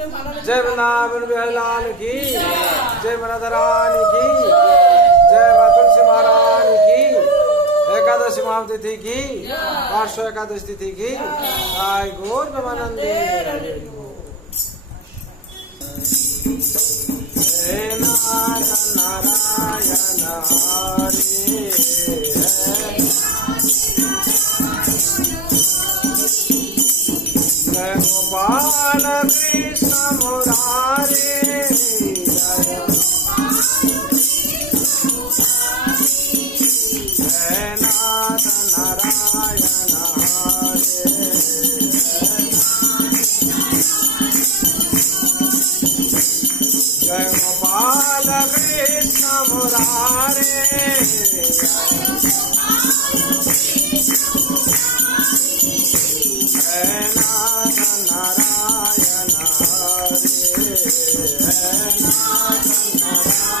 जय वृंदावन बिहारी लाल की, जय राधा रानी की, जय माँ तुलसी महारानी की, एकादशी महातिथि की, 500 एकादशी तिथि की, जय गौर प्रेमानंदे। नारायण हरे जय गोपाल कृष्ण मुरारे, जय नाथ नारायण हरे जय गोपाल कृष्ण मुरारे, जय नाथ नारायण हरे, जय नाथ नारायण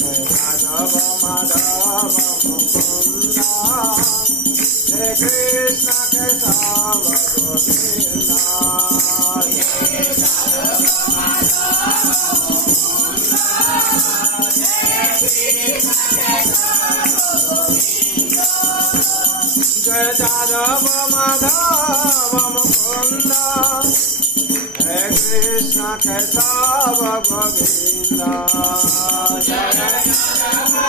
जय राघव माधव मुकुंदा, जय कृष्ण केशव गोविंदा, जय यादव माधव मुकुंद, जय कृष्ण केशव गोविंद, जय यादव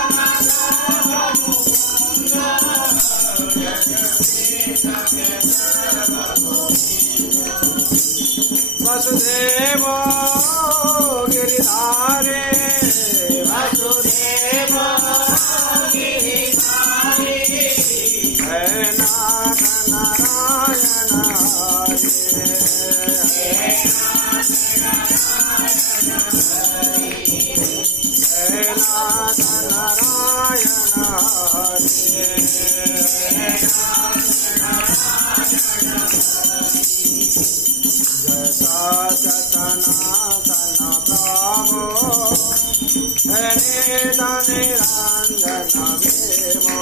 माधव मुकुंद, जय कृष्ण केशव गोविंद, वसुदेव गिरिधारे, वसुदेव गिरिधारे, जय नाथ नारायण हरे, जय नाथ नारायण हरे, जय सत्य सनातन प्रभु, जय निरंजन विभो,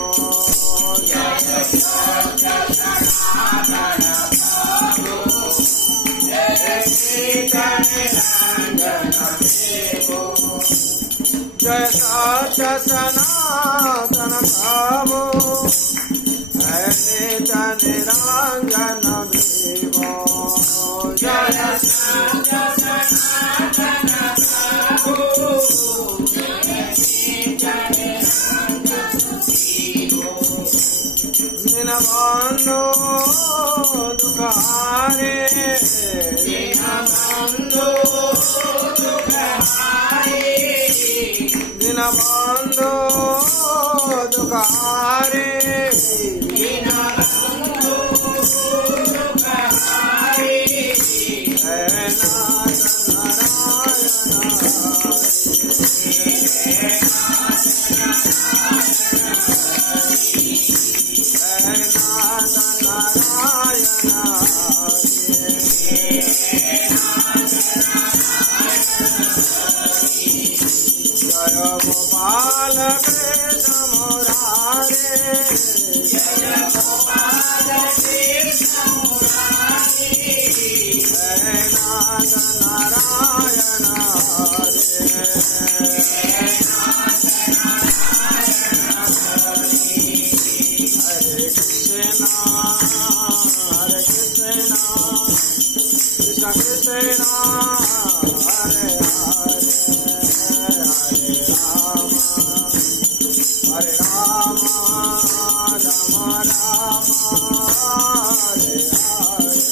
जय सत्य सनातन प्रभु, जय निरंजन विभो, जय सत्य सनातन प्रभु, जय निरंजन विभो, जय सत्य सनातन प्रभु, दीनबंधु दुःखहारे, दीनबंधु दुःखहारे, दीनबंधु दुःखहारे, दीनबंधु दुःखहारे, जय नाथ नारायण हरे, जय नाथ नारायण हरे, जय गोपाल कृष्ण मुरारे, जय गोपाल कृष्ण मुरारे, जय नाथ नारायण हरे, हरे कृष्ण कृष्ण कृष्ण हरे हरे, हरे राम राम राम हरे हरे,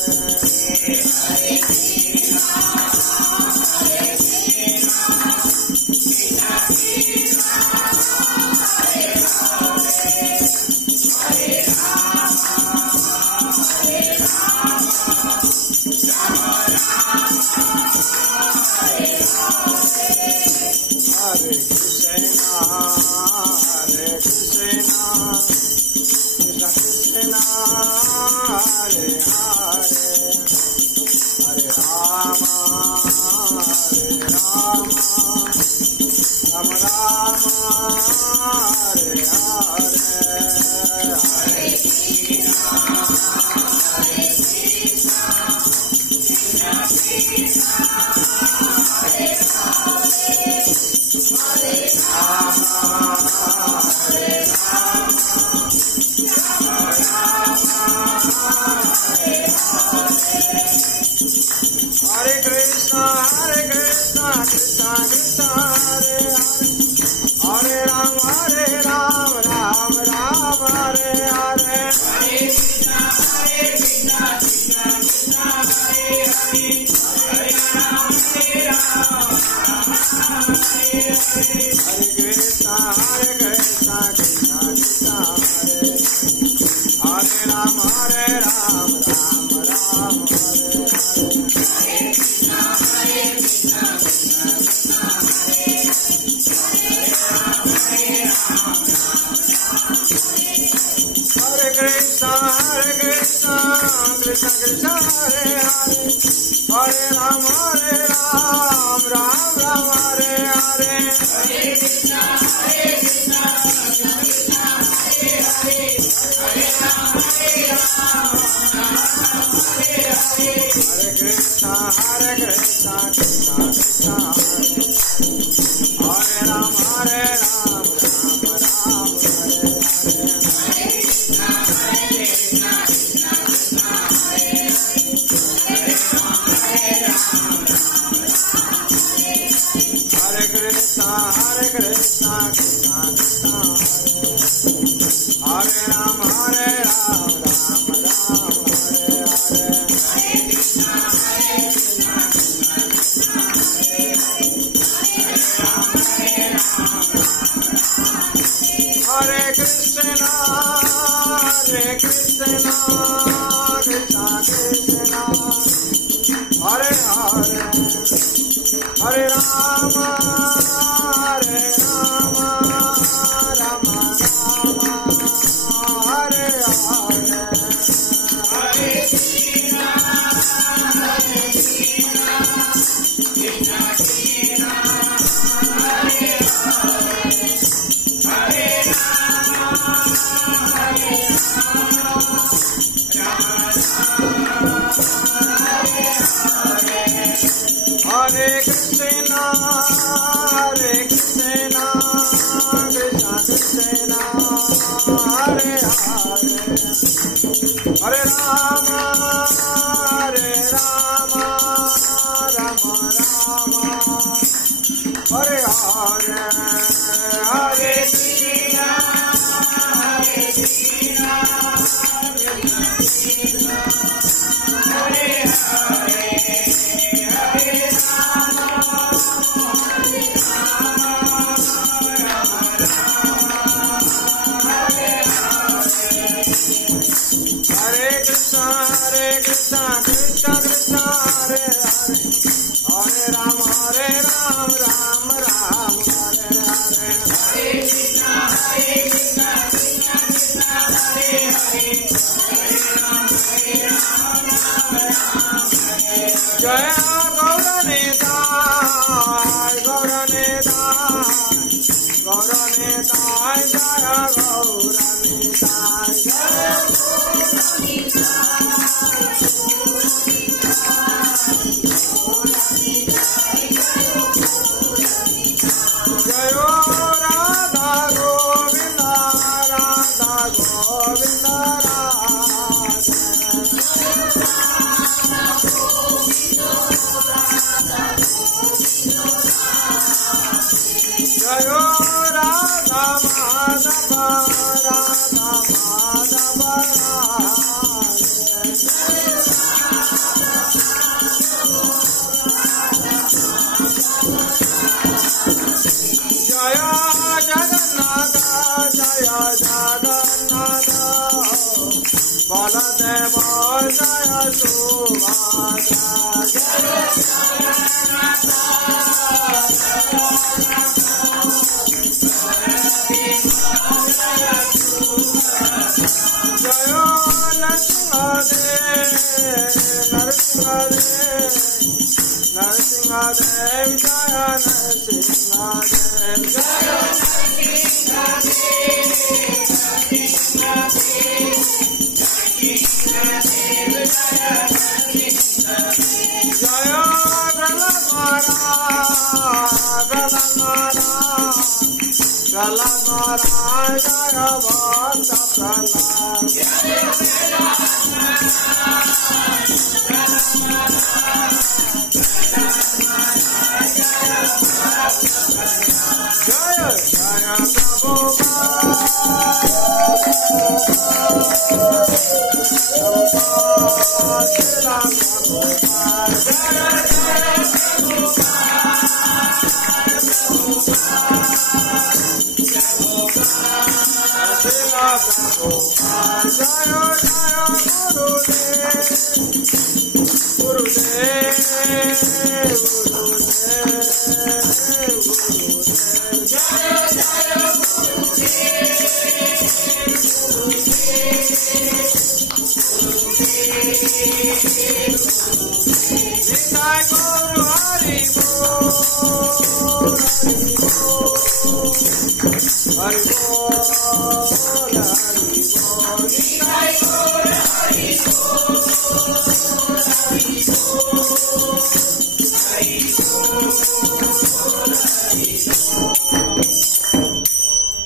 Jai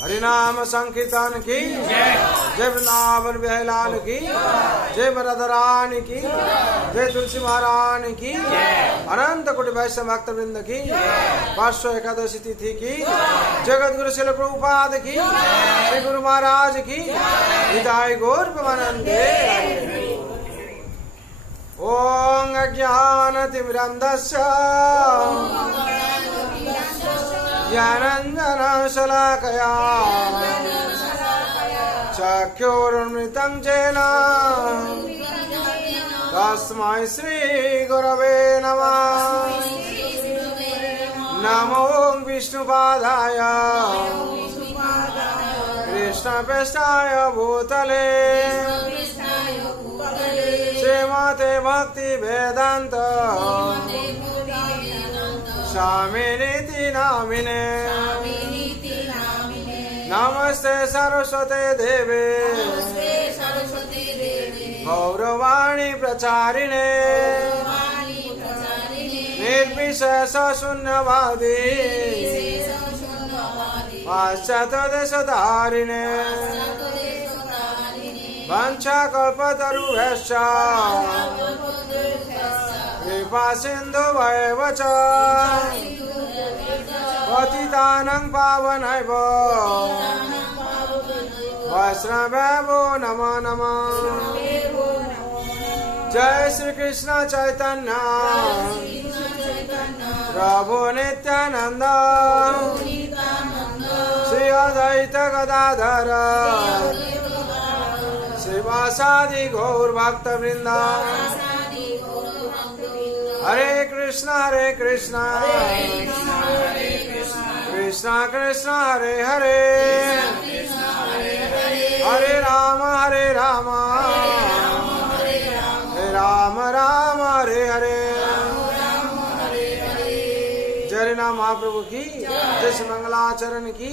हरिनाम संकीर्तन की जय वृंदावन बिहारी लाल की जय रानी की जय तुलसी महारानी की अनंत कोटि वैष्णव भक्त वृंद की पार्श्व एकादशी तिथि की जगत गुरु शिल प्रभुपाद की श्री गुरु महाराज की हृदय गौर प्रेमानंदे। ओम अज्ञानतिमिरन्धस्य ज्ञानाञ्जनशलाकया चक्षुरुन्मिलितं येन तस्मै श्रीगुरवे नमः। नमो विष्णुपादाय कृष्णप्रेष्ठाय भूतले श्रीमते भक्ति वेदांत स्वामिनीति नामिने नमस्ते सरस्वते देवे गौरवाणी प्रचारिणे निर्विशेष शून्यवादी पाश्चात्यदेशधारिणे वंशाकल्पतरुभ्यश्च कृपा सिन्धुभ्येव च पतितानां पावनेभ्यो वैष्णवेभ्यो नमो नमः। जय श्री कृष्ण चैतन्य प्रभु नित्यानंद श्री अद्वैत गदाधर श्रीवासादि गौर भक्त वृंद। हरे कृष्ण कृष्ण कृष्ण हरे हरे हरे राम हरे राम राम राम हरे हरे। जय नाम महाप्रभु की जय श्री मंगलाचरण की।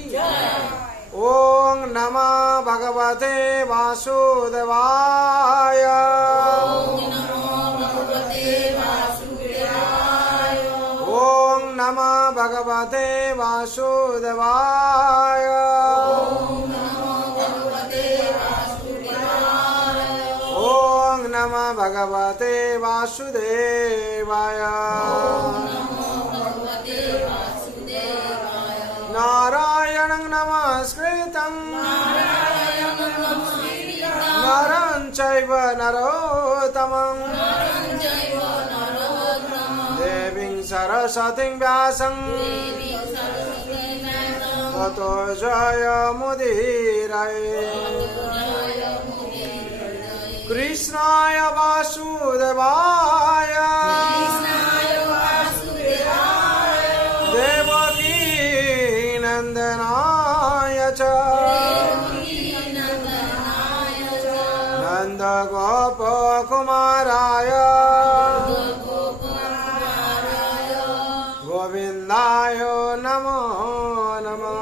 ओम नमः भगवते वासुदेवाय ओम नमः भगवते वासुदेवाय ओम नमः भगवते वासुदेवाय। नारायणं नमस्कृतं नरं चैव नरोत्तमं देवीं सरस्वतीं व्यासं ततो जयमुदीरये। कृष्णाय वासुदेवाय देवकी नंदनाय च नंद गोप कुमाराय गोविंदाय नमो नमः।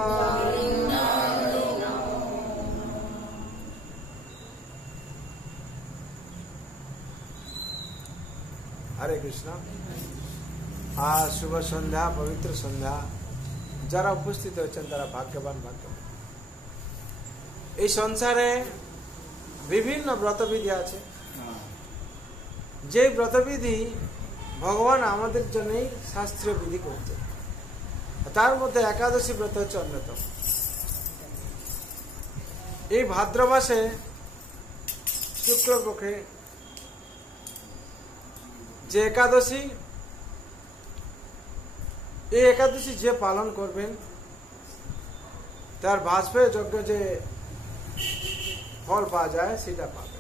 हरे कृष्ण। आज शुभ संध्या पवित्र संध्या जरा उपस्थित हो तारा भाग्यवान भाग्यवान এই সংসারে বিভিন্ন ব্রতবিধি আছে, যে ব্রতবিধি ভগবান আমাদের জন্যই শাস্ত্রীয় বিধি করছে। তার মধ্যে একাদশী ব্রত হচ্ছে অন্যতম। এই ভাদ্র মাসে শুক্লপক্ষে যে একাদশী, এই একাদশী যে পালন করবেন তার বাজপেয়ী যজ্ঞ যে ফল পাওয়া যায় সেটা পাবে।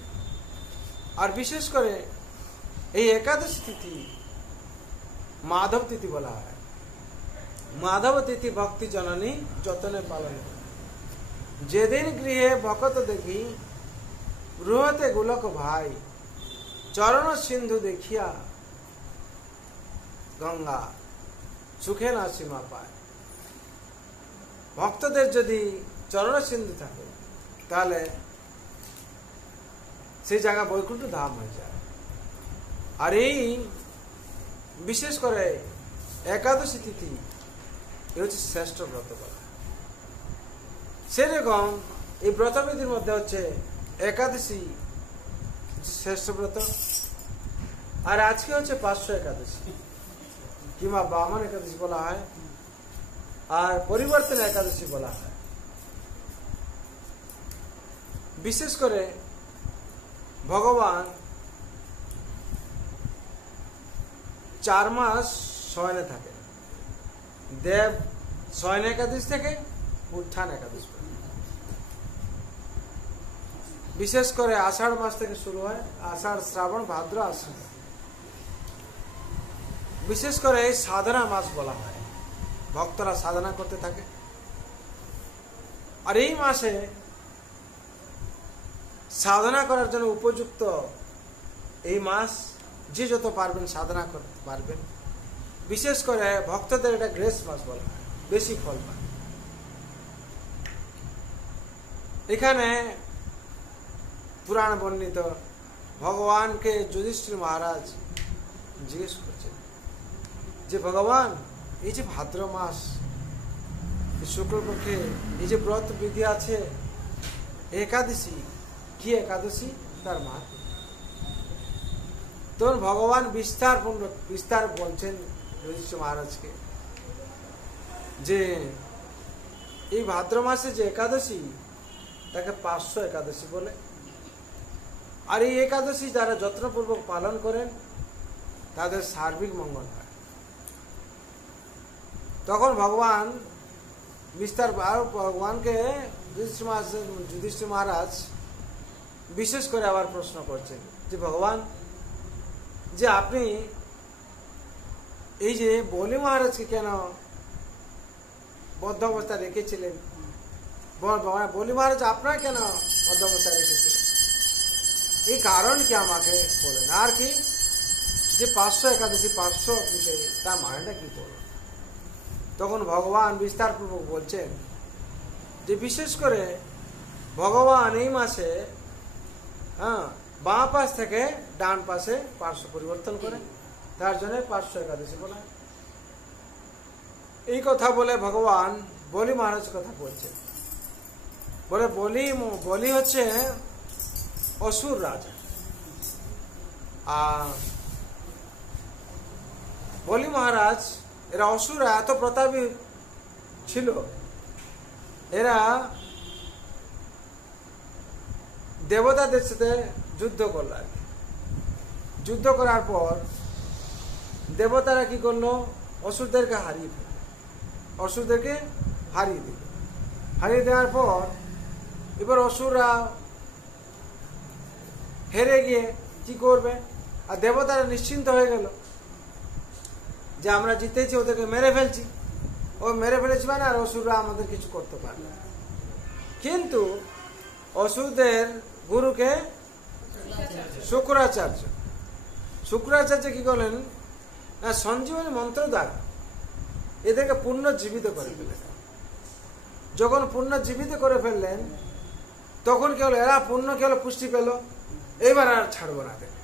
আর বিশেষ করে এই একাদশী তিথি মাধব তিথি বলা হয়। মাধব তিথি ভক্তি জননী যতনে পালন করে। যেদিন গৃহে ভকত দেখি গৃহতে গোলক ভাই, চরণ সিন্ধু দেখিয়া গঙ্গা সুখে না সীমা পায়। ভক্তদের যদি চরণ সিন্ধু থাকে তাহলে সেই জায়গা বৈকুণ্ঠ ধাম হয়ে যায়। আর এই বিশেষ করে একাদশী তিথি এ হচ্ছে শ্রেষ্ঠ ব্রত বলা। সেরকম এই ব্রতবিধির মধ্যে হচ্ছে একাদশী শ্রেষ্ঠ ব্রত। আর আজকে হচ্ছে 500 একাদশী কিংবা বামন একাদশী বলা হয়, আর পরিবর্তন একাদশী বলা হয়। বিশেষ করে ভগবান 4 মাস শয়নে থাকে। দেব শয়ন একাদশী থেকে উত্থান একাদশী। বিশেষ করে আষাঢ় মাস থেকে শুরু হয়, আষাঢ় শ্রাবণ ভাদ্র আশ্বিন। বিশেষ করে এই সাধনা মাস বলা হয়, ভক্তরা সাধনা করতে থাকে। আর এই মাসে সাধনা করার জন্য উপযুক্ত এই মাস, যে যত পারবেন সাধনা করতে পারবেন। বিশেষ করে ভক্তদের এটা গ্রেস মাস বলা হয়, বেশি ফল পায়। এখানে পুরাণ বর্ণিত ভগবানকে যুধিষ্ঠির মহারাজ জিজ্ঞেস করছেন যে ভগবান, এই যে ভাদ্র মাস শুক্লপক্ষে এই যে ব্রত বিধি আছে একাদশী, কি একাদশী, তার মাহাত্ম্য। তখন ভগবান বিস্তার বলছেন যুধিষ্ঠির মহারাজকে যে এই ভাদ্র মাসে যে একাদশী তাকে 500 একাদশী বলে। আর এই একাদশী যারা যত্নপূর্বক পালন করেন তাদের সার্বিক মঙ্গল হয়। তখন ভগবান বিস্তার ভগবানকে যুধিষ্ঠির মহারাজ বিশেষ করে আবার প্রশ্ন করছেন যে ভগবান, যে আপনি এই যে বলি মহারাজকে কেন বদ্ধ অবস্থায় রেখেছিলেন, বলি মহারাজ আপনার কেন বদ্ধ অবস্থায় রেখেছিলেন, এই কারণ কি আমাকে বলেন। আর কি যে 500 একাদশী 500 তার মানেটা কি বলেন। তখন ভগবান বিস্তার পূর্বক বলছেন যে বিশেষ করে ভগবান এই মাসে বাঁ পাশ থেকে ডান পাশে পার্শ্ব পরিবর্তন করে, তার জন্য 500 একাদশী বলা। এই কথা বলে ভগবান বলি মহারাজ কথা বলছেন। বলে বলি হচ্ছে অসুর রাজা। আর বলি মহারাজ এরা অসুর এত প্রতাপী ছিল, এরা দেবতাদের সাথে যুদ্ধ করল। যুদ্ধ করার পর দেবতারা কি করলো, অসুরদেরকে হারিয়ে দিল। হারিয়ে দেওয়ার পর এবার অসুররা হেরে গিয়ে কি করবে, আর দেবতারা নিশ্চিন্ত হয়ে গেল যে আমরা জিতেছি, ওদেরকে মেরে ফেলছি। মেরে ফেলেছি মানে আর অসুররা আমাদের কিছু করতে পারবে না। কিন্তু অসুরদের গুরুকে শুক্রাচার্য কি করলেন না, সঞ্জীবনী মন্ত্র দ্বারা এদেরকে পুনর্জীবিত করে ফেললেন। যখন পুনর্জীবিত করে ফেললেন তখন কি হলো, এরা পূর্ণ কি হলো, পুষ্টি পেল। এইবার আর ছাড়বো না দেখে,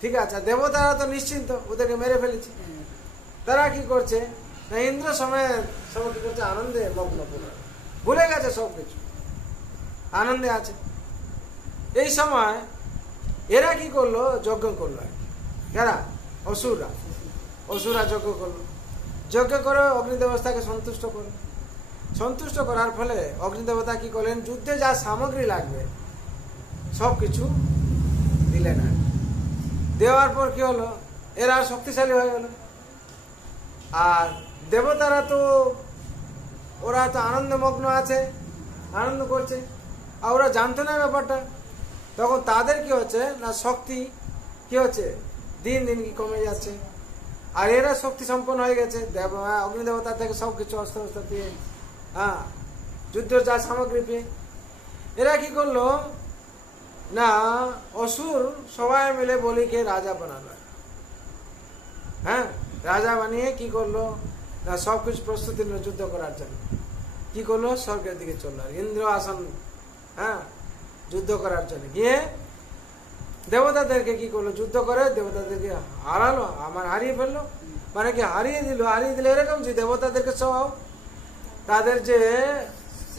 ঠিক আছে। দেবতারা তো নিশ্চিন্ত, ওদেরকে মেরে ফেলেছি। তারা কি করছে না, ইন্দ্র সময় সব কি করছে, আনন্দে মগ্ন, ভুলে গেছে সবকিছু। আনন্দে আছে। এই সময় এরা কি করলো, যজ্ঞ করলো। এরা অসুররা যজ্ঞ করলো। যজ্ঞ করে অগ্নিদেবতাকে সন্তুষ্ট করলো। সন্তুষ্ট করার ফলে অগ্নিদেবতা কি করলেন, যুদ্ধে যা সামগ্রী লাগবে সবকিছু দিলেন। দেওয়ার পর কি হলো, এরা শক্তিশালী হয়ে গেল। আর দেবতারা তো ওরা তো আনন্দমগ্ন আছে, আনন্দ করছে, আর ওরা জানতো না ব্যাপারটা। তখন তাদের কি হচ্ছে না, শক্তি কি হচ্ছে, দিন দিন কি কমে যাচ্ছে। আর এরা শক্তি সম্পন্ন হয়ে গেছে, অগ্নিদেবতা থেকে সবকিছু অস্ত্র পেয়ে, যুদ্ধের যা সামগ্রী পেয়ে এরা কি করলো না, অসুর সবাই মিলে বলিকে রাজা বানালো। রাজা বানিয়ে কি করলো না, সবকিছু প্রস্তুতি নিল যুদ্ধ করার জন্য। কি করলো, স্বর্গের দিকে চললো, ইন্দ্র আসন যুদ্ধ করার জন্য গিয়ে দেবতাদেরকে কি করলো, যুদ্ধ করে দেবতাদেরকে হারালো, হারিয়ে ফেললো। মানে কি হারিয়ে দিলে এরকম যে দেবতাদেরকে সব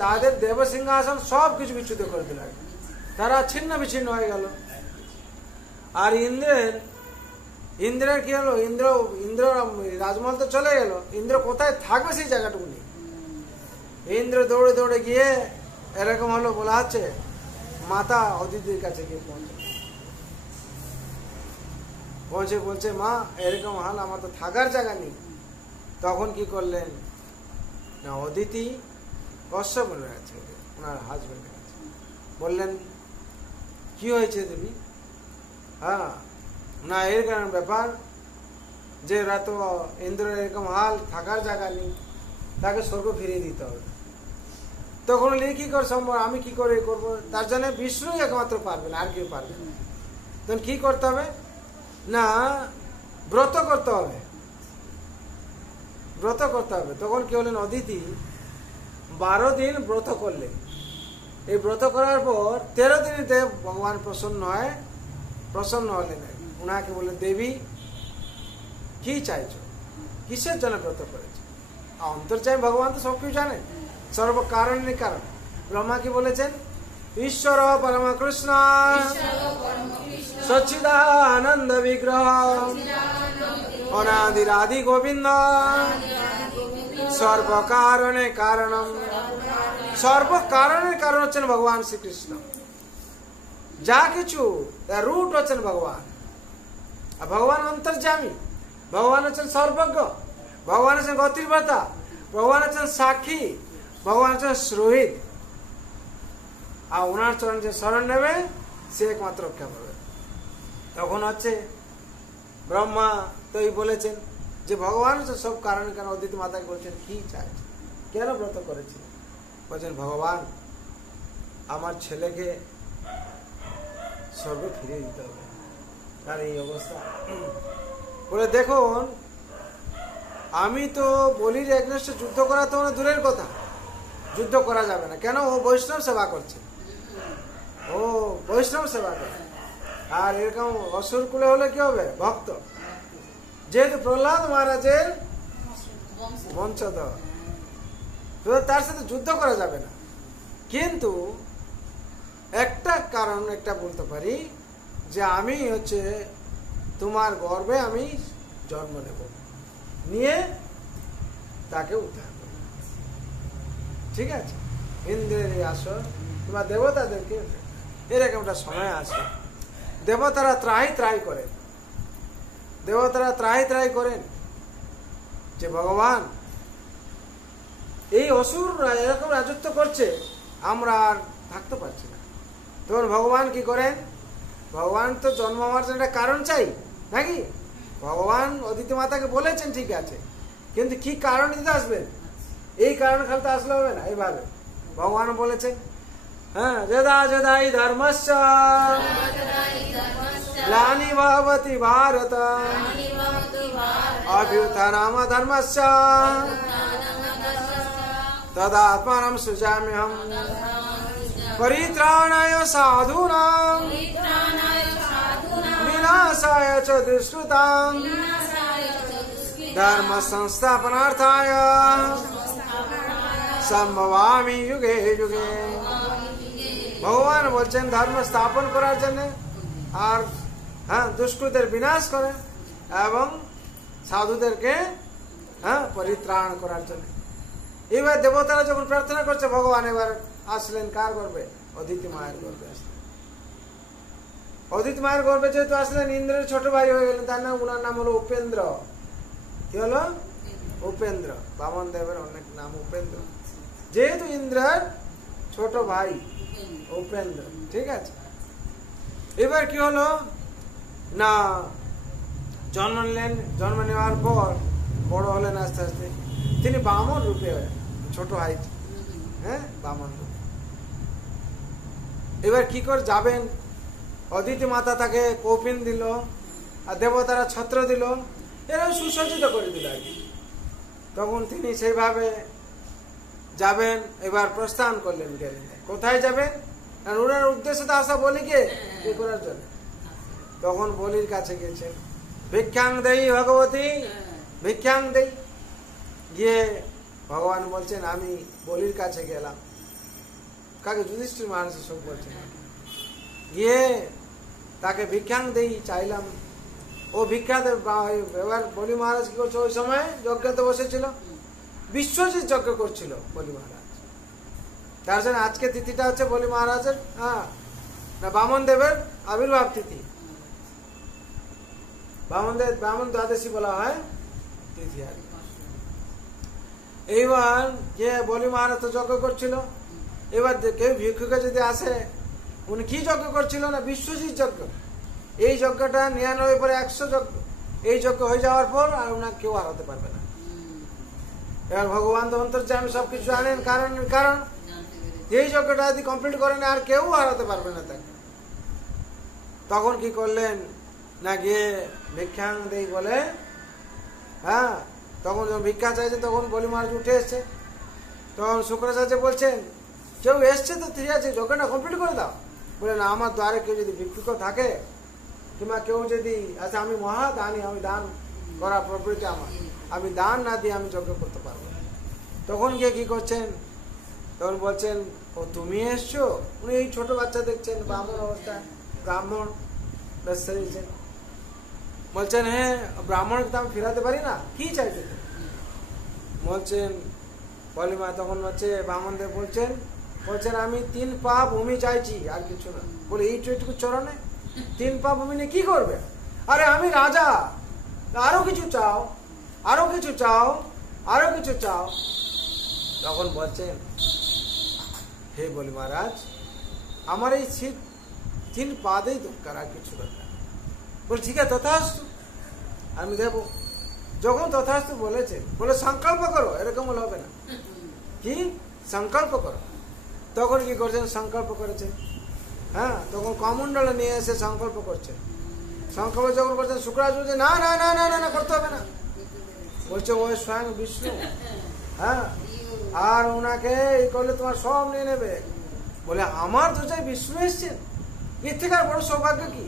তাদের দেব সিংহাসন সব কিছু বিচ্যুত করে দিল, তারা ছিন্ন বিচ্ছিন্ন হয়ে গেল। আর ইন্দ্রের কি হলো, ইন্দ্র রাজমহল তো চলে গেল, ইন্দ্র কোথায় থাকবে সেই জায়গাটুকু নেই। ইন্দ্র দৌড়ে দৌড়ে গিয়ে এরকম হলো, বলা হচ্ছে মাতা অদিতির কাছে গিয়ে পৌঁছে বলছে, মা এরকম হাল, আমার তো থাকার জায়গা নেই। তখন কি করলেন না, অদিতি কশ্যপের কাছে, ওনার হাজবেন্ডের কাছে বললেন, কি হয়েছে দেবী? না এর কারণ ব্যাপার যে ওরা তো ইন্দ্রের এরকম হাল, থাকার জায়গা নেই, তাকে স্বর্গ ফিরিয়ে দিতে হবে। তখন কি করে সম্ভব, আমি কি করে করবো? তার জন্য বিষ্ণুই একমাত্র পারবেন, আর কেউ পারবে না। তখন কি করতে হবে না, ব্রত করতে হবে, ব্রত করতে হবে। তখন কি হলেন, অদিতি 12 দিন ব্রত করলেন। এই ব্রত করার পর 13 দিনেতে ভগবান প্রসন্ন হলেন। উনাকে বললেন, দেবী কি চাইছো, কিসের জন্য ব্রত করেছো? অন্তর্যামী ভগবান তো সবকিছু জানেন, সর্বকারণের কারণ। ব্রহ্মা কি বলেছেন, ঈশ্বর পরম কৃষ্ণ সচ্চিদানন্দ বিগ্রহ অনাদিরাদি গোবিন্দ সর্বকারণে কারণম। সর্বকারণের কারণ হচ্ছেন ভগবান শ্রীকৃষ্ণ। যা কিছু তার রুট হচ্ছেন ভগবান। আর ভগবান অন্তর্যামী, ভগবান হচ্ছেন সর্বজ্ঞ, ভগবান হচ্ছেন গতির্বতা, ভগবান হচ্ছেন সাক্ষী, ভগবান হচ্ছেন শ্রোহিত। আর ওনার চরণ যে শরণ নেবে সে একমাত্র রক্ষা পাবে। তখন হচ্ছে ব্রহ্মা তো বলেছেন যে ভগবান হচ্ছে সব কারণ। কেন অদিতি মাতাকে বলছেন, কি চাই, কেন ব্রত করেছে? বলছেন, ভগবান আমার ছেলেকে স্বর্গ ফিরিয়ে দিতে হবে। আর এই অবস্থা বলে, দেখুন আমি তো বলির এগনেস্টে যুদ্ধ করা তো দূরের কথা, যুদ্ধ করা যাবে না। কেন? ও বৈষ্ণব সেবা করছে, ও বৈষ্ণব সেবা করে। আর এরকম অসুর কুলে হলে কি হবে, ভক্ত। যেহেতু প্রহ্লাদ মহারাজের বংশধর, তার সাথে যুদ্ধ করা যাবে না। কিন্তু একটা কারণ একটা বলতে পারি, যে আমি হচ্ছে তোমার গর্ভে আমি জন্ম নেব, নিয়ে তাকে উদ্ধার করব। ঠিক আছে, ইন্দ্রের আসর তোমার দেবতাদেরকে এরকম একটা সময় আসে, দেবতারা ত্রাহি করেন, দেবতারা ত্রাহি করেন যে ভগবান এই অসুররা এরকম রাজত্ব করছে, আমরা আর থাকতে পারছি না। তখন ভগবান কি করেন, ভগবান তো জন্ম হওয়ার জন্য একটা কারণ চাই নাকি? ভগবান অদিতি মাতাকে বলেছেন, ঠিক আছে, কিন্তু কি কারণ দিতে আসবেন? এই কারণ খালি তো আসলে হবে না। এইভাবে ভগবান বলেছেন, যদা যদাই ধর্মস্য গ্লানি ভবতি ভারত অভ্যুত্থানম ধর্মস্য তদাত্মানম সৃজাম্যহম পরিত্রাণায় সাধূনাং विनाशाय च दुष्कृतां धर्म संस्थापनार्थाय संभवामि युगे युगे। ভগবান বলছেন ধর্ম স্থাপন করার জন্য, আর হ্যাঁ দুষ্টদের বিনাশ করে এবং সাধুদেরকে পরিত্রাণ করার জন্য। এবার দেবতারা যখন প্রার্থনা করছে, ভগবান এবার আসলেন কার গর্বে? অদিতি মায়ের গর্বে আসলেন। অদিতি মায়ের গর্বে যেহেতু আসলেন, ইন্দ্রের ছোট ভাই হয়ে গেলেন, তার নাম, উনার নাম হলো উপেন্দ্র। কি হলো? উপেন্দ্র। বামন দেবের অনেক নাম উপেন্দ্র, যেহেতু ইন্দ্রের ছোট ভাই উপেন্দ্র। ঠিক আছে। এবার কি হলো না, জন্ম নিলেন, জন্ম নেওয়ার পর বড় হলেন আস্তে আস্তে, তিনি বামন রূপে, ছোট হাইট, হ্যাঁ বামন রূপে। এবার কি করে যাবেন? অদিতি মাতা তাকে কৌপিন দিল, আর দেবতারা ছত্র দিল, এরা সুসজ্জিত করে দিল আর কি। তখন তিনি সেইভাবে যাবেন। এবার প্রস্থান করলেন, গেলেন। কোথায় যাবেন? ওনার উদ্দেশ্য তো আসা বলিকে কি করার জন্য। তখন বলির কাছে গেছেন, ভিক্ষাং দেই ভগবতী, ভিক্ষাং দেই। গিয়ে ভগবান বলছেন, আমি বলির কাছে গেলাম। কাকে? যুধিষ্ঠির মহারাজ সব বলছেন। গিয়ে তাকে ভিক্ষাং দেই চাইলাম। ও ভিক্ষা এবার বলি মহারাজ কি করছে? ওই সময় যজ্ঞতে বসেছিল, বিশ্বজিৎ যজ্ঞ করছিল বলি মহারাজ। তার জন্য আজকে তিথিটা হচ্ছে বলি মহারাজের না বামন দেবের আবির্ভাব তিথি। বামন দ্বাদশী বলা হয় তিথি। আর এইবার যে বলি মহারাজ তো যজ্ঞ করছিল, এবার কেউ ভিক্ষুকে যদি আসে, উনি কি যজ্ঞ করছিল না? বিশ্বজিৎ যজ্ঞ। এই যজ্ঞটা 99 পরে 100 যজ্ঞ। এই যজ্ঞ হয়ে যাওয়ার পর আর ওনাকে কেউ হারাতে পারবে না। এবার ভগবান তো অন্তর্যামী, সবকিছু জানেন, কারণ এই যজ্ঞটা যদি কমপ্লিট করেন আর কেউ হারাতে পারবে না তাকে। তখন কি করলেন না, গিয়ে ভিক্ষাং দেই বলে, হ্যাঁ তখন যখন ভিক্ষা চাইছে, তখন বলি মহারাজ উঠে এসছে। তখন শুক্রাচার্য বলছেন, কেউ এসছে তো ঠিক আছে, যজ্ঞটা কমপ্লিট করে দাও। বলে না, আমার দ্বারে কেউ যদি ভিক্ষুক থাকে, কিংবা কেউ যদি আচ্ছা, আমি মহাদানী, আমি দান করা প্রবৃত্তি আমার, আমি দান না দিয়ে আমি যজ্ঞ করতে পারবো। তখন গিয়ে কি করছেন? তখন বলছেন, ও তুমি এসছো? উনি এই ছোট বাচ্চা দেখছেন, ব্রাহ্মণ অবস্থায়, ব্রাহ্মণ বেরিয়েছেন। বলছেন, হ্যাঁ ব্রাহ্মণকে তো আমি ফিরাতে পারি না, কি চাইছে? বলছেন বলি মা, তখন হচ্ছে ব্রাহ্মণ দেব বলছেন আমি 3 পা ভূমি চাইছি, আর কিছু না। বলে এইটুকু চরণে 3 পা ভূমি নিয়ে কি করবে? আরে আমি রাজা, আরো কিছু চাও, আরো কিছু চাও, আরো কিছু চাও। তখন বলছেন, হে বলি মহারাজ, আমার এই 3 পাদেই দরকার, আর কিছু দরকার। বল ঠিক আছে, তথাস্তু, আমি দেব। যখন তথাস্তু বলেছেন, বলে সংকল্প করো, এরকম হলে হবে না। কি সংকল্প করো? তখন কি করছেন? সংকল্প করেছেন। হ্যাঁ, তখন কমণ্ডল নিয়ে এসে সংকল্প করছেন। সংকল্প যখন করছেন, শুক্রাচার্য বলছে, না না না না না করতে হবে না। বলছে ওই স্বয়ং বিষ্ণু, হ্যাঁ, আর ওনাকে এই করলে তোমার সব নিয়ে নেবে। বলে আমার তো চাই বিষ্ণু এসছেন, এর থেকে আর বড় সৌভাগ্য কি?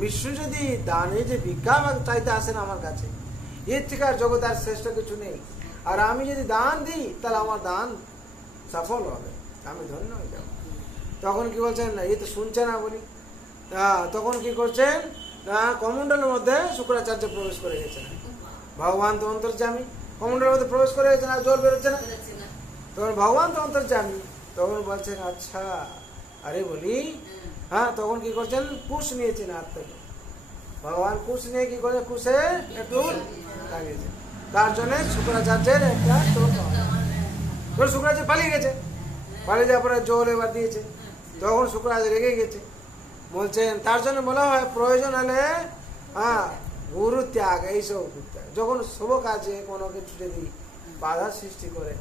বিষ্ণু যদি দানে যে ভিক্ষা চাইতে আসেন আমার কাছে, এর থেকে আর জগৎ আর শ্রেষ্ঠ কিছু নেই। আর আমি যদি দান দিই, তাহলে আমার দান সফল হবে, আমি ধন্য হয়ে যাব। তখন কি বলছেন? এই তো শুনছে না বলি। তখন কি করছেন না, কমণ্ডলের মধ্যে শুক্রাচার্য প্রবেশ করে গেছেন। ভগবান তো অন্তর্যামী, কমণ্ডলের মধ্যে প্রবেশ করে গেছেন, আর জল বেরোচ্ছে না। তখন ভগবান তো অন্তর্যামী, তখন বলছেন আচ্ছা, আরে বলি, হ্যাঁ তখন কি করছেন? কুশ নিয়েছেন হাত থেকে। ভগবান কুশ নিয়ে কি করে? কুশে একটু লাগিয়েছেন। তার জন্য শুক্রাচার্যের একটা চোট, শুক্রাচার্য পালিয়ে গেছে। পালিয়ে যাওয়ার পরে জল এবার দিয়েছে। তখন শুক্রাচার্য রেগে গেছে। বলছেন তার জন্য বলা হয় প্রয়োজন হলে গুরু ত্যাগ, এইসব ত্যাগ। যখন শুভ কাজে কোনো কিছু যদি বাধা সৃষ্টি করে,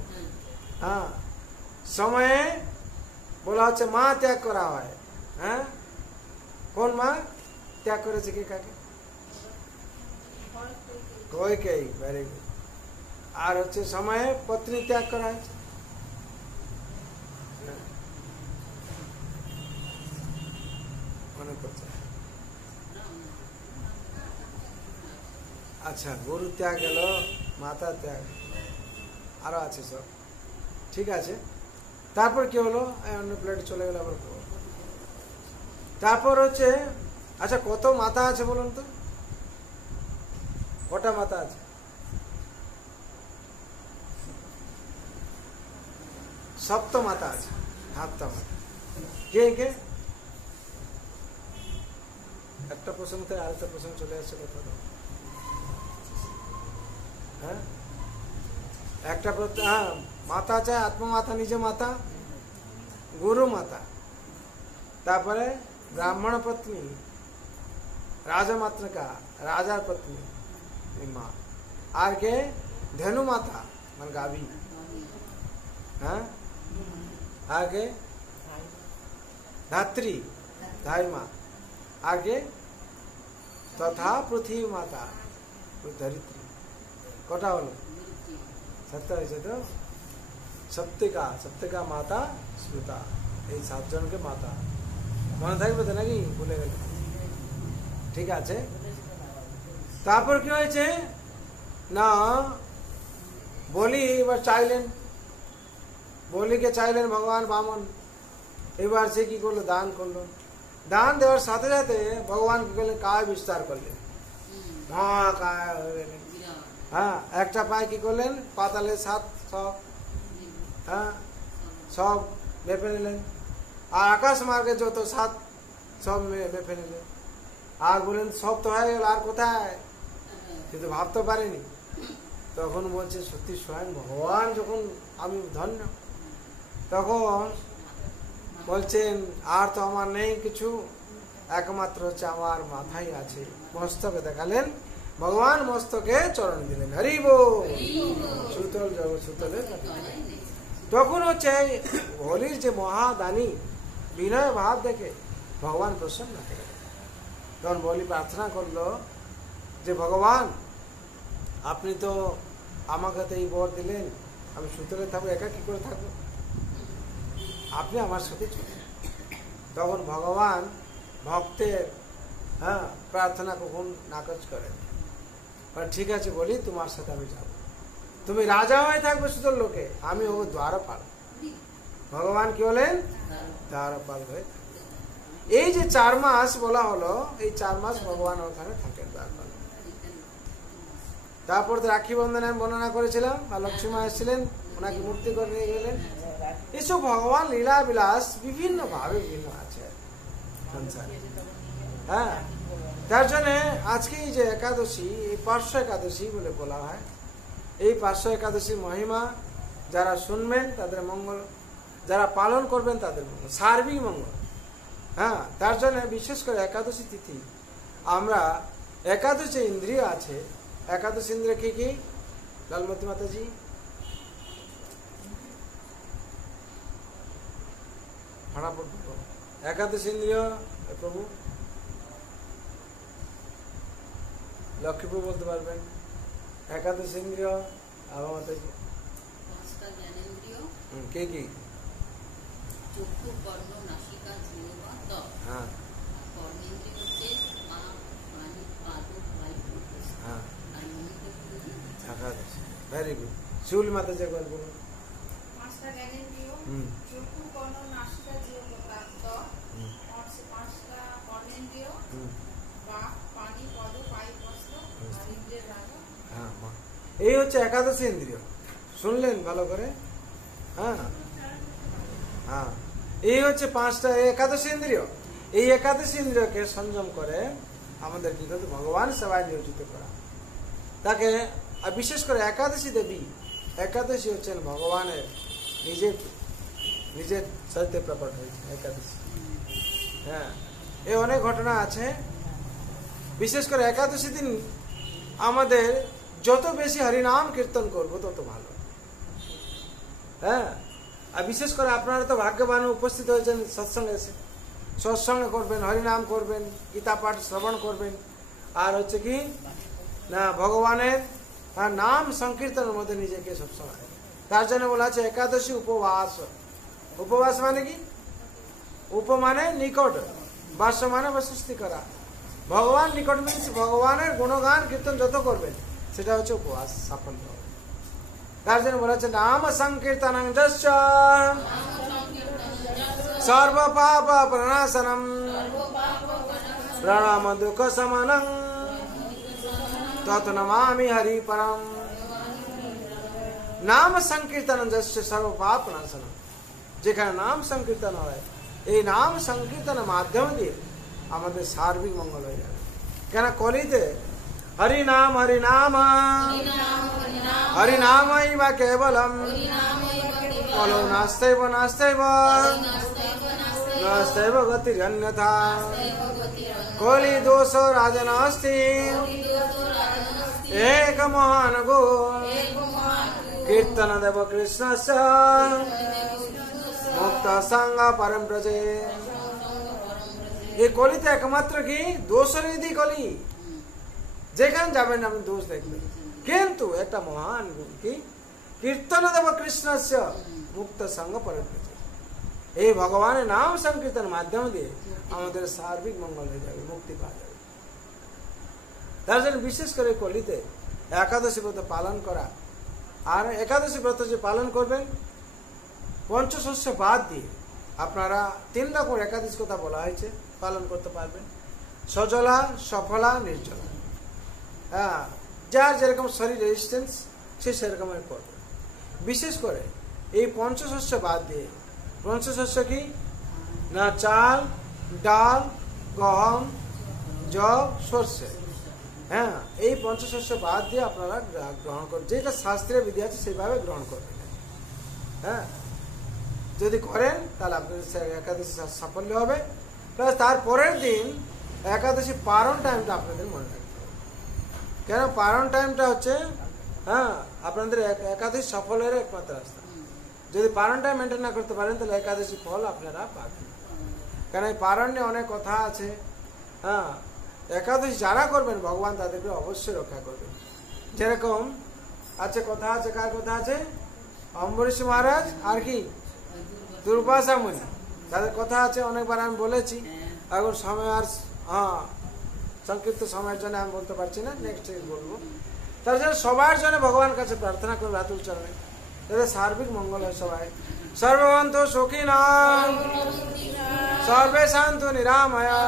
সময়ে বলা হচ্ছে মা ত্যাগ করা হয়। হ্যাঁ, কোন মা ত্যাগ করেছে? কে কাকে? Kaikeyi, very good. আর হচ্ছে সময়ে পত্নী ত্যাগ করা হয়েছে। মনে করছে আচ্ছা, গুরু ত্যাগ গেল, মাতা ত্যাগ, আরো আছে সব। ঠিক আছে, তারপর কি হলো? অন্য প্লেটে চলে গেল আবার। তারপর হচ্ছে, আচ্ছা কত মাথা আছে বলুন তো, কটা মাথা আছে? সপ্ত মাথা আছে, সাতটা মাথা। কে কে? একটা প্রসঙ্গ থেকে আরেকটা প্রসঙ্গ চলে আসছে, কথা তো। হ্যাঁ, একটা মাতা আছে, আত্মা মাতা, নিজ মাতা, গুরু মাতা, তারপরে ব্রাহ্মণ পত্নী, রাজা মাতৃকা, রাজার পত্নী মা, আর কে? ধেনু মাতা মানে গাভী। হ্যাঁ, আর কে? ধাত্রী, ধাই মা, আর কে? তথা পৃথিবী মাতা, ধরিত্রী। কটা হলো? সত্য হয়েছে তো। সপ্তিকা, সপ্তিকা মাতা স্মৃতা, এই সাতজনকে মাতা মনে থাকবে তো নাকি? ভুলে গেল? ঠিক আছে। তারপর কি হয়েছে না, বলি এবার চাইলেন, বলিকে চাইলেন ভগবান বামন। এবার সে কি করলো? দান করলো। দান দেওয়ার সাথে সাথে ভগবান কি করলেন? কায় বিস্তার করলেন, মহাকায় হয়ে গেলেন। হ্যাঁ, একটা পায়ে কি করলেন? পাতালে সাত সব, হ্যাঁ সব মেপে নিলেন। আর আকাশ মার্গে যত সাত সব মেপে নিলেন। আর বলেন সব তো হয়ে গেল, আর কোথায়? কিন্তু ভাবতে পারিনি। তখন বলছে সত্যি স্বয়ং ভগবান যখন আমি ধন্য, তখন বলছেন আর তো আমার নেই কিছু, একমাত্র হচ্ছে আমার মাথায় আছে। মস্তকে দেখালেন, ভগবান মস্তকে চরণ দিলেন। হরি বল। সুতল জগৎ সুতলে। তখন হচ্ছে হোলির যে মহাদানী বিনয় ভাব দেখে ভগবান প্রসন্ন হয়ে গেলেন। তখন বলি প্রার্থনা করলো যে ভগবান আপনি তো আমাকে তো এই বর দিলেন, আমি সুতলে থাকবো, একা কি করে থাকবো? আপনি আমার সাথে চলুন। তখন ভগবান ভক্তের প্রার্থনা কখন নাকচ করেন। ঠিক আছে বলি, তোমার সাথে আমি যাব, তুমি রাজা হয়ে থাকবে সুতোর লোকে, আমি ও দ্বারপাল। ভগবান কি হলেন? দ্বারপাল হয়ে। এই যে 4 মাস বলা হলো, এই 4 মাস ভগবান ওখানে থাকেন দ্বারপাল। তারপর তো রাখি বন্ধনে আমি বর্ণনা করেছিলাম, আর লক্ষ্মী মা এসেছিলেন, ওনাকে মুক্তি করে নিয়ে গেলেন। এসব ভগবান লীলা বিলাস বিভিন্ন ভাবে বিভিন্ন আছে সংসারে। হ্যাঁ, তার জন্য আজকে এই যে একাদশী, এই পার্শ্ব একাদশী বলে বলা হয়। এই পার্শ্ব একাদশী মহিমা যারা শুনবেন তাদের মঙ্গল, যারা পালন করবেন তাদের মঙ্গল, সার্বিক মঙ্গল। হ্যাঁ, তার জন্য বিশেষ করে একাদশী তিথি আমরা একাদশী ইন্দ্রিয় আছে। একাদশী ইন্দ্রিয় কি কি? লালমতি মাতাজি একাদশ ইন্দ্রিয় প্রভু লক্ষ্মীপ্রভু বলতে পারবেন। একাদশ ইন্দ্রিয় আবার মাতাজি কে কি? চক্ষু, কর্ণ, নাসিকা, জিহ্বা, ত্বক। হ্যাঁ, কর্ণেন্দ্রিয় হচ্ছে পা, পানি, পাদ, বায়ু, হ্যাঁ, আর একাদশ। Very good. শিউলি মাতাজি একবার বলুন। পাঁচটা জ্ঞানেন্দ্রিয়, চক্ষু, কর্ণ, নাসিকা, জিহ্বা, ত্বক। পাঁচটা কর্ণেন্দ্রিয়, বাক, পানি, পদ, পায়ু, বস্ত্র, আর ইন্দ্রিয়ের রাজা। হ্যাঁ, এই হচ্ছে একাদশ ইন্দ্রিয়। শুনলেন ভালো করে? হ্যাঁ হ্যাঁ, এই হচ্ছে 5টা একাদশ ইন্দ্রিয়। এই একাদশ ইন্দ্রিয়কে সংযম করে আমাদের কি করতে? ভগবান সেবায় নিয়োজিত করা। তাকে আর বিশেষ করে একাদশী দেবী, একাদশী হচ্ছেন ভগবানের নিজের চরিত্রে প্রকট হয়েছে একাদশী। হ্যাঁ, এই অনেক ঘটনা আছে। বিশেষ করে একাদশী দিন আমাদের যত বেশি হরিনাম কীর্তন করবো তত ভালো। হ্যাঁ, আর বিশেষ করে আপনারা তো ভাগ্যবান উপস্থিত হয়েছেন সৎসঙ্গে এসে। সৎসঙ্গে করবেন, হরিনাম করবেন, গীতা পাঠ শ্রবণ করবেন, আর হচ্ছে কি না ভগবানের নাম সংকীর্তনের মধ্যে নিজেকে সবসময়। তার জন্য বলা আছে একাদশী উপবাস। উপবাস মানে কি? উপ মানে নিকট, বাস মানে বসতি করা। ভগবান নিকট মিনস ভগবানের গুণগান কীর্তন যত করবেন সেটা হচ্ছে উপবাস সাফল্য। তার জন্য বলা হচ্ছে নাম সংকীর্তনং যস্য সর্ব পাপ প্রণাশনম प्रणाम दुख समनं तत् नमामि हरि परम। नाम संकीर्तन जस्य सर्व पाप नाशन। যেখানে নাম সংকীর্তন হয়, এই নাম সংকীর্তনের মাধ্যম দিয়ে আমাদের সার্বিক মঙ্গল হয়ে যাবে। কেন কলিতে হরি নাম হরি নামৈব কেবলম কলো নাস্তেব নাস্তেব গতিরন্যথা কলি দোষ রাজনাস্তি এক মহান গো কীর্তন দেব কৃষ্ণস্য মুক্ত সঙ্গ পরম ব্রজে। এই কলিতে একমাত্র কি দোষরিধি কলি, যেখানে যাবেন আপনি দোষ দেখবেন। কিন্তু একটা মহান গুণ কি কীর্তন দেব কৃষ্ণস্য মুক্ত সঙ্গ পরম ব্রজে। এই ভগবানের নাম সংকীর্তন মাধ্যম দিয়ে আমাদের সার্বিক মঙ্গল হয়ে যাবে, মুক্তি পাওয়া যাবে। তার জন্য বিশেষ করে কলিতে একাদশী ব্রত পালন করা। আর একাদশী ব্রত যে পালন করবেন পঞ্চশস্য বাদ দিয়ে আপনারা 3 রকম একাদশী কথা বলা হয়েছে পালন করতে পারবেন। সজলা, সফলা, নির্জলা। হ্যাঁ, যার যেরকম শরীর রেজিস্ট্যান্স সে সেরকম করবে। বিশেষ করে এই পঞ্চশস্য বাদ দিয়ে, পঞ্চশস্য কি না চাল, ডাল, গম, জব, সর্ষে। হ্যাঁ, এই পঞ্চশস্য বাদ দিয়ে আপনারা গ্রহণ করবেন, যেটা শাস্ত্রীয় বিধি আছে সেইভাবে গ্রহণ করবেন। হ্যাঁ, যদি করেন তাহলে আপনাদের একাদশী সাফল্য হবে। প্লাস তারপরের দিন একাদশী পারণ টাইমটা আপনাদের মনে রাখতে হবে। কেন পারণ টাইমটা হচ্ছে হ্যাঁ আপনাদের একাদশী সফলের একমাত্র রাস্তা। যদি পারণ টাইম মেনটেন না করতে পারেন তাহলে একাদশী ফল আপনারা পাবেন। কেন এই পারণ নিয়ে অনেক কথা আছে। হ্যাঁ, একাদশী যারা করবেন ভগবান তাদেরকে অবশ্যই রক্ষা করবেন। যেরকম আছে কথা আছে, কার কথা আছে? অম্বরীশ মহারাজ আর কি দুর্বাসা মুনি, তাদের কথা আছে। অনেকবার আমি বলেছি, এখন সময় আর সংক্ষিপ্ত সময়ের জন্য আমি বলতে পারছি না, নেক্সট বলবো। তার জন্য সবার জন্য ভগবানের কাছে প্রার্থনা করবে রাতুল চরণে, যাতে সার্বিক মঙ্গল হয় সবাই। সর্বন্ত সুখিনাম সর্বে শান্তু নিরাময়া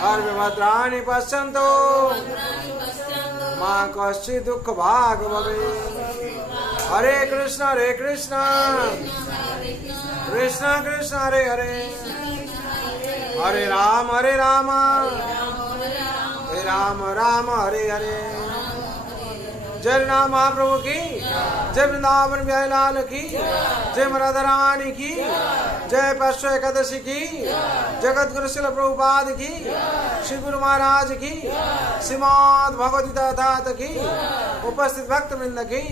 সর্বে ভদ্রাণি পশ্যন্তু মা কশ্চিৎ দুঃখ ভাগ ভবে। হরে কৃষ্ণ কৃষ্ণ কৃষ্ণ হরে হরে, হরে রাম হরে রাম হরে হরে। जय नाम महाप्रभु की, जय वृंदावन बिहारी लाल की, जय राधा रानी की, जय पार्श्व एकादशी की, जगत गुरु शिल प्रभुपाद की, श्री गुरु महाराज की, श्रीमद भगवद्गीता दाता की, उपस्थित भक्त वृंद की,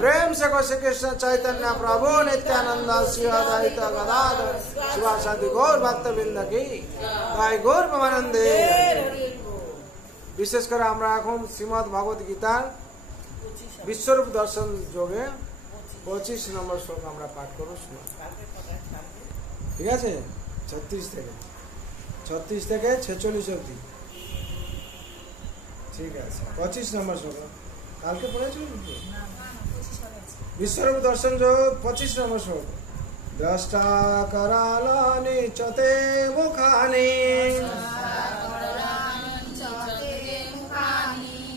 प्रेम से श्री कृष्ण चैतन्य प्रभु नित्यानंद श्री अद्वैत गदाधर शिवासादि गौर भक्त वृंद की जय गौर प्रेमानंदे। विशेष कर আমরা এখন শ্রীমদ ভগবত গীতার বিশ্বরূপ দর্শন যোগে 25 নম্বর শ্লোক আমরা পাঠ করব। ঠিক আছে, 36 থেকে 46 অবধি। ঠিক আছে, 25 নম্বর শ্লোক কালকে পড়েছি। বিশ্বরূপ দর্শন যোগ 25 নম্বর শ্লোক। দ্রষ্টা করালানি চতে মুখানি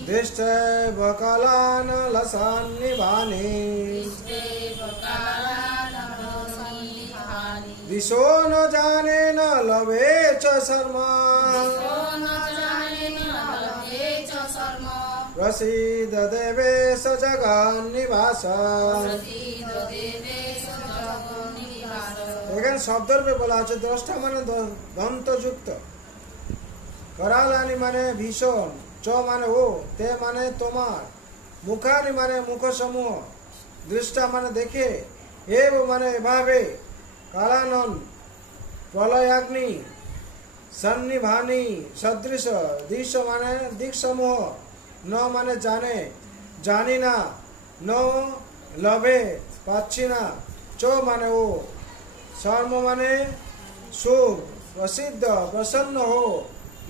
दृष्टे बकालान लसान निभाने दिशो न जाने न लवे च शर्मा प्रसीद देवेश जगन्निवास। এখানে শব্দরূপে বলা আছে দ্রষ্টা মানে দন্তযুক্ত, करालानी মানে ভীষণ, চ মানে ও, তে মানে তোমার, মুখানি মানে মুখ সমূহ, দৃষ্টা মানে দেখে, এব মানে এভাবে, কালানন প্রলয়াগ্নি, সন্নিভানি সদৃশ, দিশ মানে দিক সমূহ, ন মানে জানে, জানি না, ন লভে পাচ্ছি না, চ মানে ও, শর্ম মানে শুভ, প্রসিদ্ধ প্রসন্ন হো,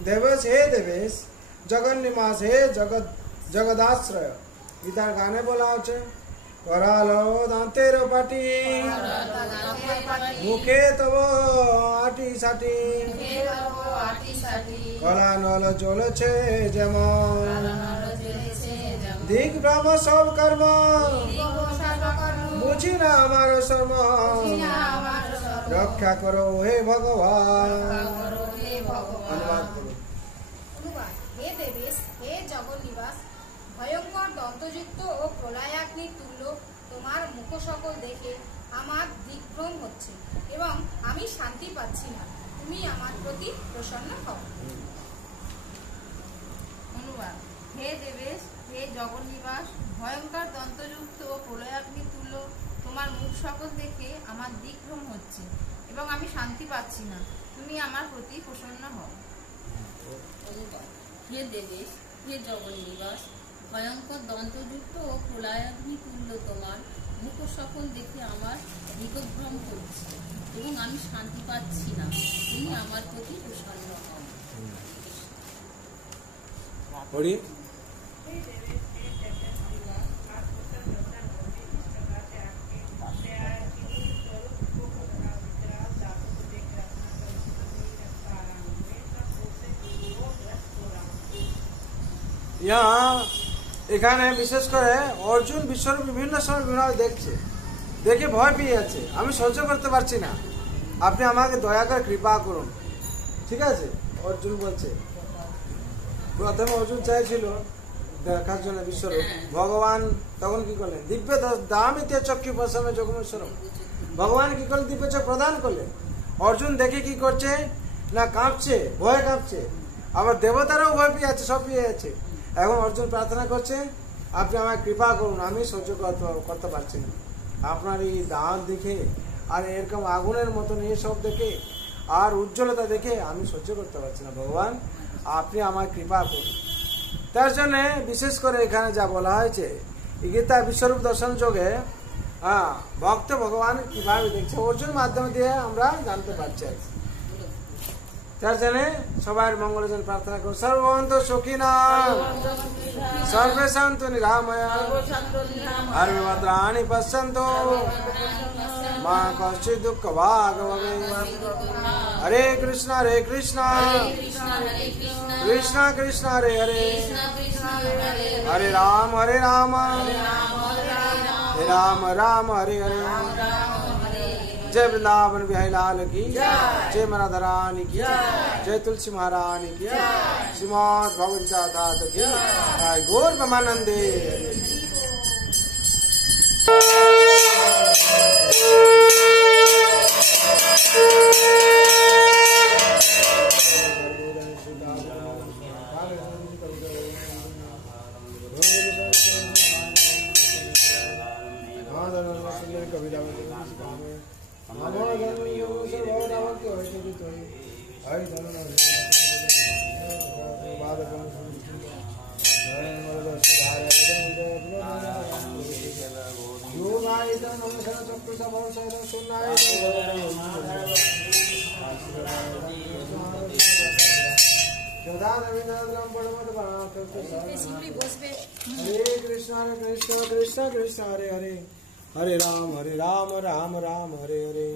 দেবেশ হে দেবেশ, জগন্নিবাস হে জগদাশ্রয়। গীতার গানে বলা হচ্ছে करालो दांतेर पाटी मुखे तब आटी साटी कला नल জ্বলেছে যেমন দিক ব্রহ্ম সব কর্ম বুঝি না আমার শর্ম রক্ষা করো হে ভগবান। অনুবাদ করো। হে দেবেশ, হে জগন্নিবাস, ভয়ঙ্কর দন্তযুক্ত ও প্রলয়াগ্নি তুল্য তোমার মুখ সকল দেখে আমার দিগ্ভ্রম হচ্ছে এবং আমি শান্তি পাচ্ছি না, তুমি আমার প্রতি প্রসন্ন হও। অনুবাদ। হে দেবেশ, হে জগন্নিবাস, ভয়ঙ্কর দন্তযুক্ত ও প্রলয়াগ্নি তুল্য তোমার মুখ সকল দেখে আমার দিগ্ভ্রম হচ্ছে এবং আমি শান্তি পাচ্ছি না, তুমি আমার প্রতি প্রসন্ন হও। অনুবাদ। হে দেবেশ, হে জগন্নিবাস, ভয়ঙ্কর দন্তযুক্ত ও প্রলয়াগ্নি তুল্য তোমার মুখ সকল দেখে আমার দিগভ্রম করছে এবং আমি শান্তি পাচ্ছি না, তুমি আমার প্রতি প্রসন্ন হও। পড়ি। এখানে বিশেষ করে অর্জুন বিশ্বর বিভিন্ন সময় বিভিন্ন দেখছে, দেখে ভয় পেয়ে যাচ্ছে, আমি সহ্য করতে পারছি না, আপনি আমাকে দয়া করে কৃপা করুন। ঠিক আছে, অর্জুন বলছে। প্রথমে অর্জুন চাইছিল দেখার জন্য বিশ্বরূপ, ভগবান তখন কি করলেন? দিব্য দামিতে চক্ষু পশমে যোগমেশ্বর, ভগবান কি করলেন? দিব্য চোখ প্রদান করলেন। অর্জুন দেখে কি করছে না, কাঁপছে, ভয়ে কাঁপছে, আবার দেবতারাও ভয় পেয়ে যাচ্ছে, সব পেয়ে যাচ্ছে। এখন অর্জুন প্রার্থনা করছে, আপনি আমায় কৃপা করুন, আমি সহ্য করতে পারছি না, আপনার এই দাঁত দেখে আর এরকম আগুনের মতন এইসব দেখে আর উজ্জ্বলতা দেখে আমি সহ্য করতে পারছি না, ভগবান আপনি আমায় কৃপা করুন। তার জন্য বিশেষ করে এখানে যা বলা হয়েছে গীতা বিশ্বরূপ দর্শন যোগে ভক্ত ভগবান কিভাবে দেখছে অর্জুন মাধ্যম দিয়ে আমরা জানতে পারছি। তার জন্য সবার মঙ্গলের জন্য প্রার্থনা করুন। সর্বন্ত সুখিনা সর্বে শান্তু নিরাময়া সর্বভদ্রাণি পশ্যন্তু মা কশ্চিৎ দুঃখ ভাগ ভবেৎ। হরে কৃষ্ণ কৃষ্ণ কৃষ্ণ হরে হরে, হরে রাম হরে রাম রাম हरे हरे। जय वृंदावन बिहारी लाल की जय राधा रानी की जय तुलसी महारानी की श्रीमद् भगवद गीता की जय गौर ब्रह्मानंदे। हरे कृष्ण कृष्ण कृष्ण हरे हरे, हरे राम राम राम हरे हरे।